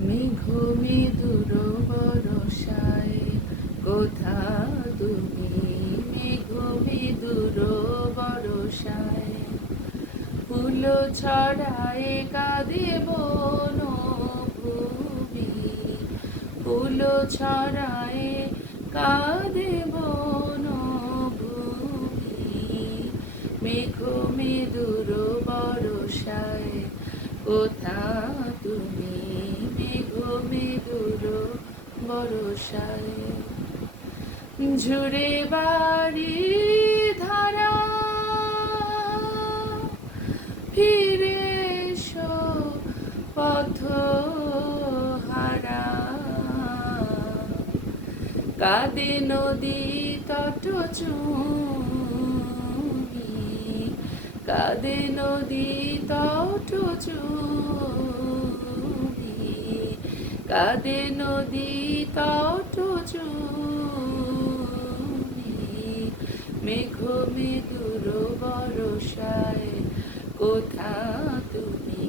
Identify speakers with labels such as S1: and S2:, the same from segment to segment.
S1: মেঘ মেদুর বরসায় কোথা তুমি মেঘ মেদুর বরসায় ফুল ছড়ায় কাঁদে ভূমি ফুল ছড়ায় কাঁদে বন ভূমি মেঘ মেদুর বরসায় কোথা তুমি মেঘ মেদুর বরসায় ঝুড়ে বাড়ি ধারা, ফিরে এসো পথ হারা। কাঁদে নদী তট চুমি, কাঁদে নদী তট চুমি। কাঁদে নদী তট মেঘ মেঘুর বরসায় কোথা তুমি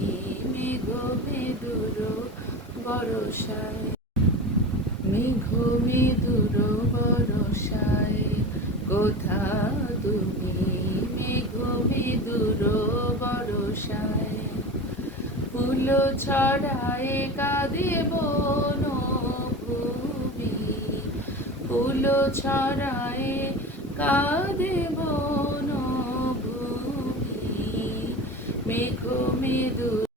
S1: মেঘ মেদুর বরসায় মেঘ মেদুর বরসায় কোথা তুমি মেঘ মেদুর বরসায় ফুল ছড়ায় কাঁদে বন ভূমি ফুল ছড়ায় কাঁদে বন ভূমি মেঘ মেদুর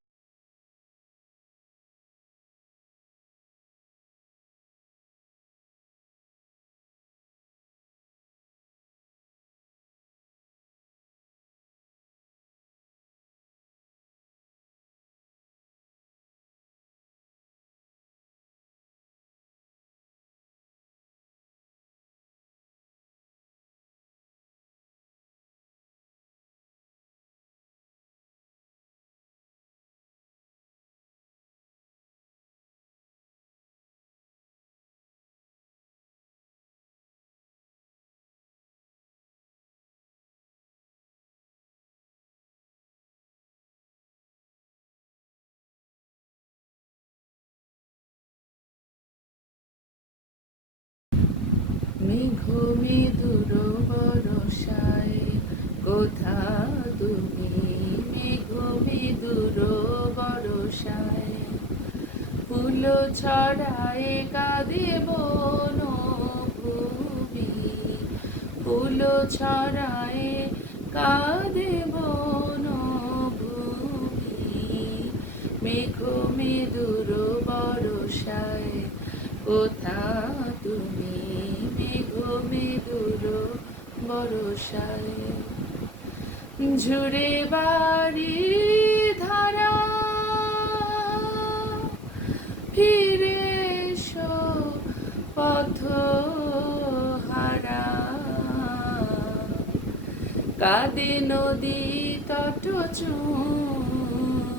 S1: মেঘ মেদুর বরসায় কোথা তুমি? মেঘ মেদুর বরসায় ফুল ছড়ায় কাঁদে বন ভূমি ফুল ছড়ায় কাঁদে বন ভূমি মেঘ মেদুর বরসায় কোথা বরসায় ঝুড়ে বাড়ি ধারা, ফিরে এসো পথ হারা। কাঁদে নদী তট চুমি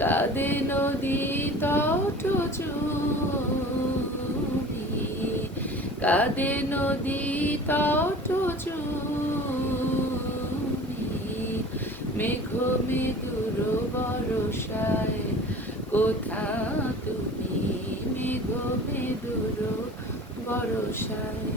S1: কাঁদে নদী তট চুমি কাঁদে নদী চুমি মেঘ মেদুর বরসায় কোথা তুমি মেঘ মেদুর বরসায়